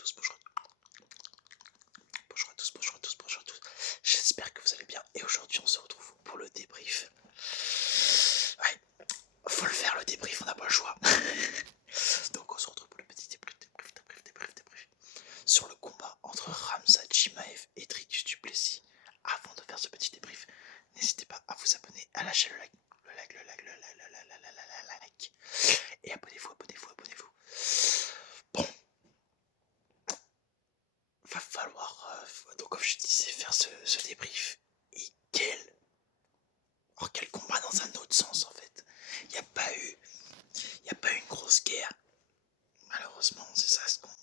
tous, bonjour à tous, bonjour à tous, bonjour à tous, bonjour à tous. J'espère que vous allez bien et aujourd'hui on se retrouve pour le débrief. Ouais, faut le faire le débrief, on n'a pas le choix. Donc on se retrouve pour le petit débrief sur le combat entre Khamzat Chimaev et Dricus du Plessis. Avant de faire ce petit débrief, n'hésitez pas à vous abonner, à lâcher le like, et abonnez-vous. Bon, va falloir, donc comme je disais, faire ce débrief. Et quel combat dans un autre sens en fait. Il n'y a pas eu une grosse guerre. Malheureusement, c'est ça ce qu'on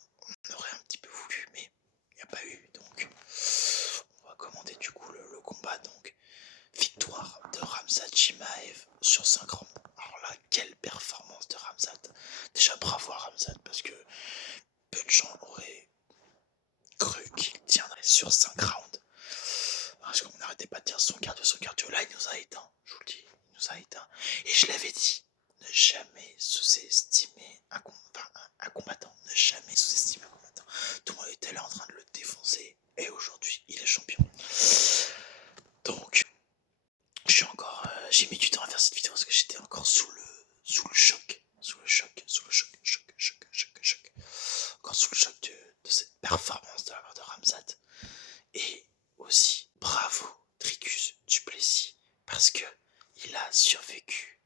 aurait un petit peu voulu, mais il n'y a pas eu. Donc, on va commenter du coup le combat. Donc, victoire de Khamzat Chimaev sur 5 rounds. Alors là, quelle performance de Khamzat. Déjà bravo à Khamzat parce que peu de gens auraient cru qu'il tiendrait sur 5 rounds. Parce qu'on n'arrêtait pas de dire son cardio. Là, il nous a éteint. Je vous le dis, il nous a éteint. Et je l'avais dit, ne jamais sous-estimer un combattant. Ne jamais sous-estimer un combattant. Tout le monde était là en train de le défoncer. Et aujourd'hui, il est champion. Donc, j'ai mis du temps à faire cette vidéo parce que j'étais encore sous le choc. Encore sous le choc de cette performance de la part de Khamzat. Et aussi, bravo Dricus du Plessis, parce que il a survécu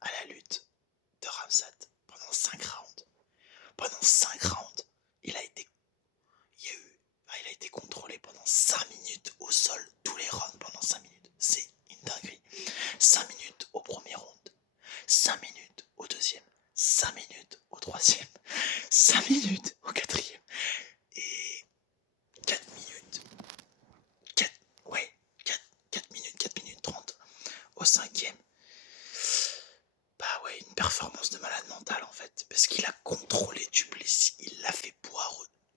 à la lutte de Khamzat pendant 5 rounds. Pendant 5 rounds, il a été contrôlé pendant 5 minutes au sol, tous les rounds pendant 5 minutes. C'est une dinguerie. 5 minutes au premier round, 5 minutes au deuxième, 5 minutes au troisième, 5 minutes au quatrième, et 4 minutes 4 minutes 30 au cinquième. Bah ouais, une performance de malade mental en fait, parce qu'il a contrôlé du Plessis, il l'a fait boire,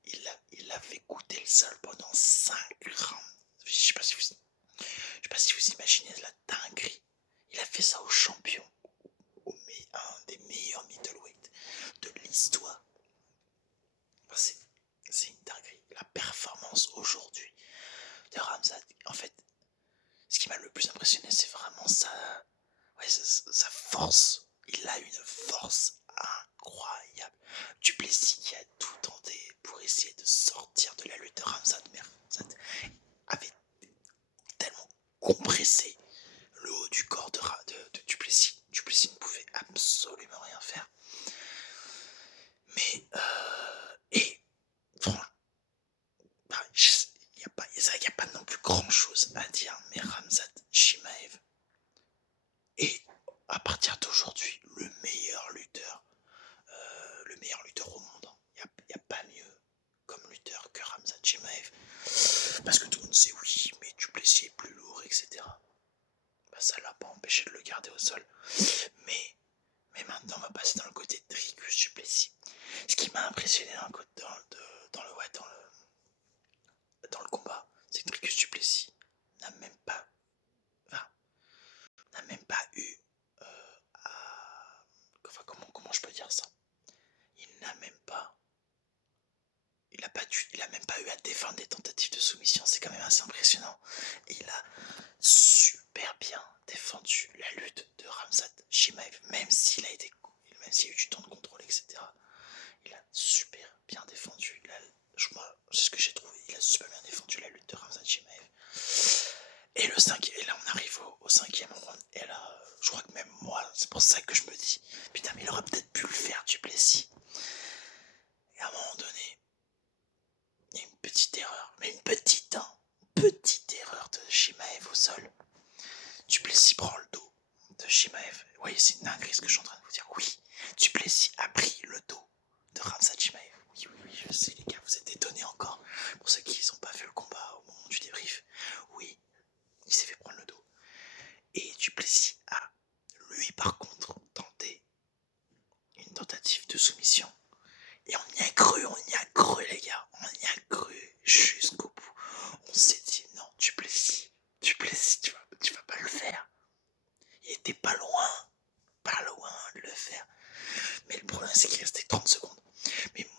il l'a fait goûter le sol pendant 5 rounds. Je sais pas si vous imaginez la dinguerie. Il a fait ça au champion, un des meilleurs middleweight de l'histoire. Enfin, c'est une dinguerie. La performance aujourd'hui de Khamzat, en fait, ce qui m'a le plus impressionné, c'est vraiment sa force. Il a une force incroyable. Du Plessis qui a tout tenté pour essayer de sortir de la lutte de Khamzat, mais Khamzat avait tellement compressé le haut du corps de Duplessis. Duplessis ne pouvait absolument rien faire. Mais, et, franchement, il n'y a pas non plus grand chose à dire, mais Khamzat Chimaev est, à partir d'aujourd'hui, le meilleur lutteur au monde. Il n'y a pas mieux comme lutteur que Khamzat Chimaev. Parce que tout le monde sait oui, mais Duplessis est plus lourd, etc. Bah, ça l'a pas empêché de le garder au sol. Mais maintenant, on va passer dans le côté de Dricus du Plessis. Ce qui m'a impressionné dans le combat, c'est que Dricus du Plessis n'a même pas eu comment je peux dire ça. Il n'a même pas eu à défendre des tentatives de soumission. C'est quand même assez impressionnant. Et il a super bien défendu la lutte de Khamzat Chimaev, même s'il y a eu du temps de contrôle, etc. Il a super bien défendu. C'est ce que j'ai trouvé. Il a super bien défendu la lutte de Khamzat Chimaev. Et là on arrive au cinquième round. Et là, je crois que même moi, c'est pour ça que je me dis, putain, mais il aurait peut-être pu le faire, du Plessis. Et à un moment donné, il y a une petite erreur, mais une petite erreur de Chimaev au sol. Duplessis prend le dos de Chimaev. Oui, c'est une dinguerie ce que je suis en train de vous dire. Oui, Duplessis a pris le dos de Khamzat Chimaev. Oui, je sais les gars, vous êtes étonnés encore. Pour ceux qui n'ont pas fait le combat au moment du débrief, oui, il s'est fait prendre le dos. Et Duplessis a, lui par contre, tenté une tentative de soumission. Et on y a cru les gars, on y a cru jusqu'au bout. On s'est dit, non, Duplessis, tu vas pas le faire. Il était pas loin de le faire. Mais le problème, c'est qu'il restait 30 secondes. Mais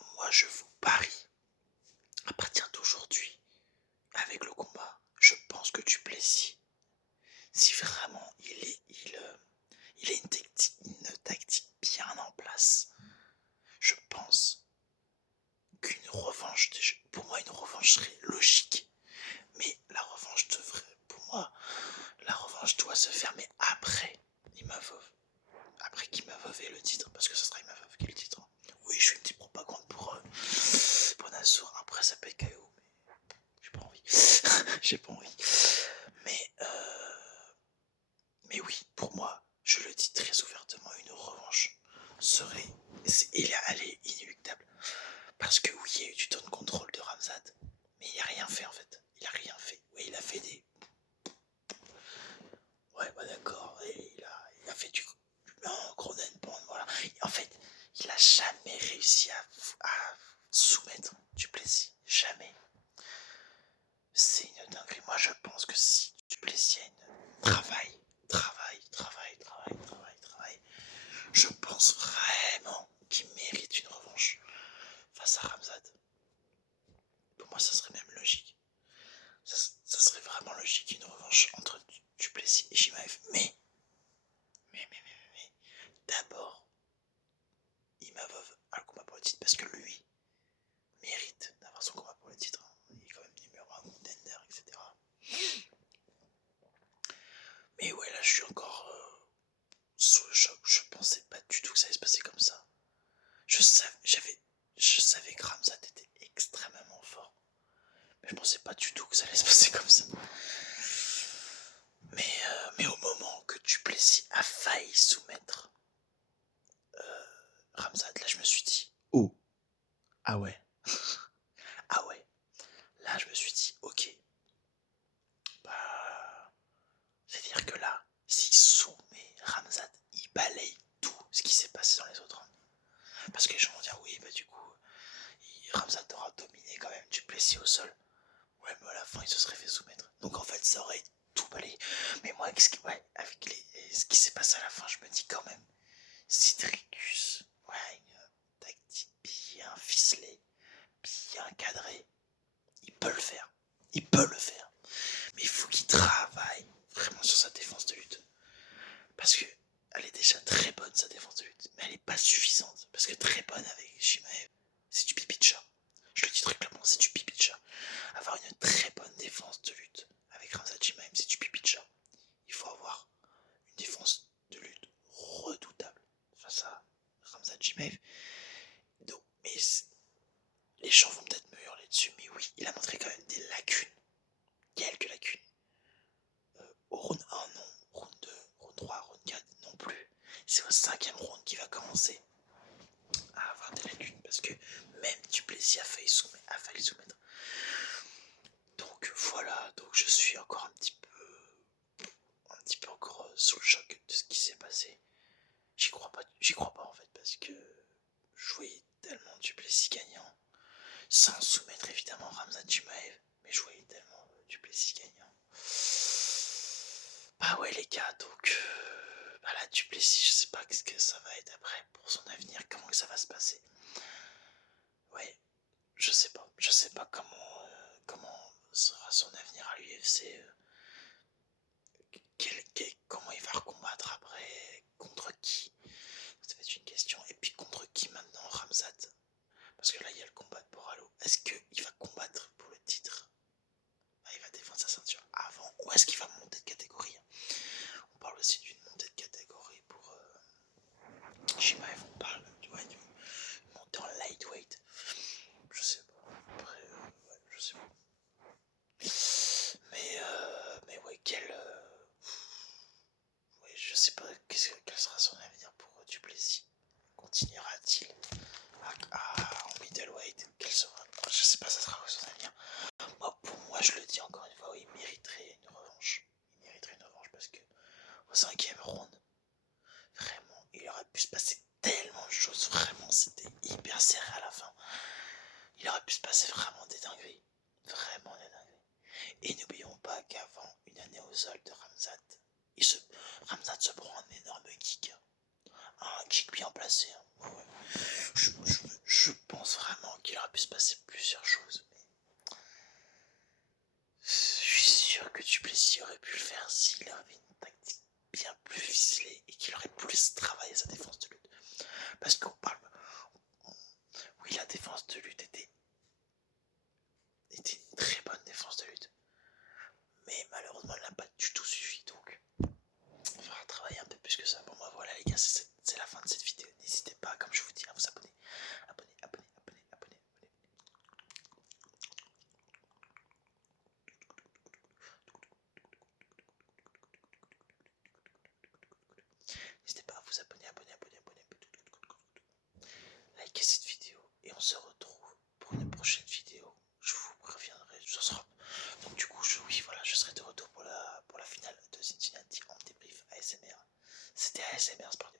revanche serait logique. Mais la revanche devrait, pour moi, la revanche doit se faire, mais après Imavov. Après qu'Imavov ait le titre, parce que ça sera Imavov qui ait le titre. Oui, je fais une petite propagande pour Nassour. Après, ça peut être KO, mais j'ai pas envie. J'ai pas envie. Mais oui, pour moi, je le dis très ouvertement, une revanche serait. Elle est inéluctable. Parce que oui, il y a eu du temps de contrôle de Ramzat, mais il a rien fait en fait. Il a rien fait. Oui, il a fait des. Ouais, bah d'accord. Il a fait du. Non, Cronenberg, voilà. En fait, il a jamais réussi à soumettre Duplessis. Jamais. C'est une dinguerie. Moi, je pense que si Duplessis a une travail, je pense vraiment qu'il mérite une revanche face à Ramzat. Pour moi, ça serait même logique. Ça serait vraiment logique une revanche entre Duplessis et Chimaev. Mais, d'abord, Imavov a le combat pour le titre parce que lui mérite d'avoir son combat pour le titre. Il est quand même numéro 1 contender, etc. Mais ouais, là, je suis encore sous le choc. Je pensais pas du tout que ça allait se passer comme ça. Je savais que Ramzat était extrêmement fort. Mais je pensais pas du tout que ça allait se passer comme ça. Mais au moment que Duplessis a failli soumettre Ramzat, là je me suis dit, oh, ah ouais, ah ouais. Là je me suis dit, ok, bah, c'est-à-dire que là, s'il soumet Ramzat, il balaye tout ce qui s'est passé dans les autres rounds. Parce que les gens vont dire, oui, bah du coup, Ramzat aura dominé quand même Duplessis au sol. Ouais, mais à la fin, il se serait fait soumettre. Donc en fait, ça aurait tout balayé. Mais moi, avec ce qui s'est passé à la fin, je me dis quand même, Citricus, ouais, une tactique bien ficelée, bien cadrée, il peut le faire. Il peut le faire. Mais il faut qu'il travaille vraiment sur sa défense de lutte. Parce que elle est déjà très bonne, sa défense de lutte. Mais elle n'est pas suffisante. Parce que très bonne avec Shimaev, c'est du pipi de chat. Je le dis très clairement, c'est du pipi de chat. Avoir une très bonne défense de lutte avec Ramzat Chimaev, c'est du pipi de chat. Il faut avoir une défense de lutte redoutable face à Ramzat Chimaev. Donc, mais les gens vont peut-être me hurler dessus, mais oui, il a montré quand même des lacunes. Quelques lacunes. Au round 1, non. Round 2, round 3, round 4, non plus. C'est au 5e round qu'il va commencer à avoir des lacunes. Parce que même Duplessis a failli soumettre. Donc voilà, donc je suis encore un petit peu encore sous le choc de ce qui s'est passé. J'y crois pas en fait, parce que je voyais tellement Duplessis gagnant, sans soumettre évidemment Ramzat Chimaev, mais je voyais tellement Duplessis gagnant. Bah ouais les gars, donc bah là Duplessis, je sais pas ce que ça va être après pour son avenir, comment que ça va se passer. Ouais, je sais pas comment sera son avenir à l'UFC. Comment il va recombattre après, contre qui, ça va être une question. Et puis contre qui maintenant, Ramzat, parce que là il y a le combat de Boralo. Est-ce qu'il va combattre pour le titre, il va défendre sa ceinture avant, ou est-ce qu'il va monter de catégorie? On parle aussi d'une montée de catégorie pour Shimaev, on parle d'une montée en lightweight, je sais pas, après ouais, je sais pas, mais ouais, ouais, je sais pas quel sera son avenir pour Duplessis. Continuera-t-il en middleweight? Je sais pas, ça sera quoi son avenir. Pour moi, je le dis encore une fois, il mériterait une revanche. Il mériterait une revanche parce que au 5e round, vraiment, il aurait pu se passer tellement de choses. Vraiment, c'était hyper serré à la fin. Il aurait pu se passer vraiment des dingueries. Vraiment des dingueries. Et n'oublions pas qu'avant une année au sol de Ramzat, Ramzat se prend un énorme kick. Un kick bien placé. Ouais. Je pense vraiment qu'il aurait pu se passer plusieurs choses. Mais je suis sûr que Duplessis aurait pu le faire s'il avait une tactique bien plus ficelée et qu'il aurait plus travaillé sa défense de lutte. Parce qu'on parle... Oui, la défense de lutte était et on se retrouve pour une prochaine vidéo. Je vous préviendrai, ce sera. Donc du coup, oui, voilà, je serai de retour pour la finale de Cincinnati en débrief ASMR. C'était ASMR Sport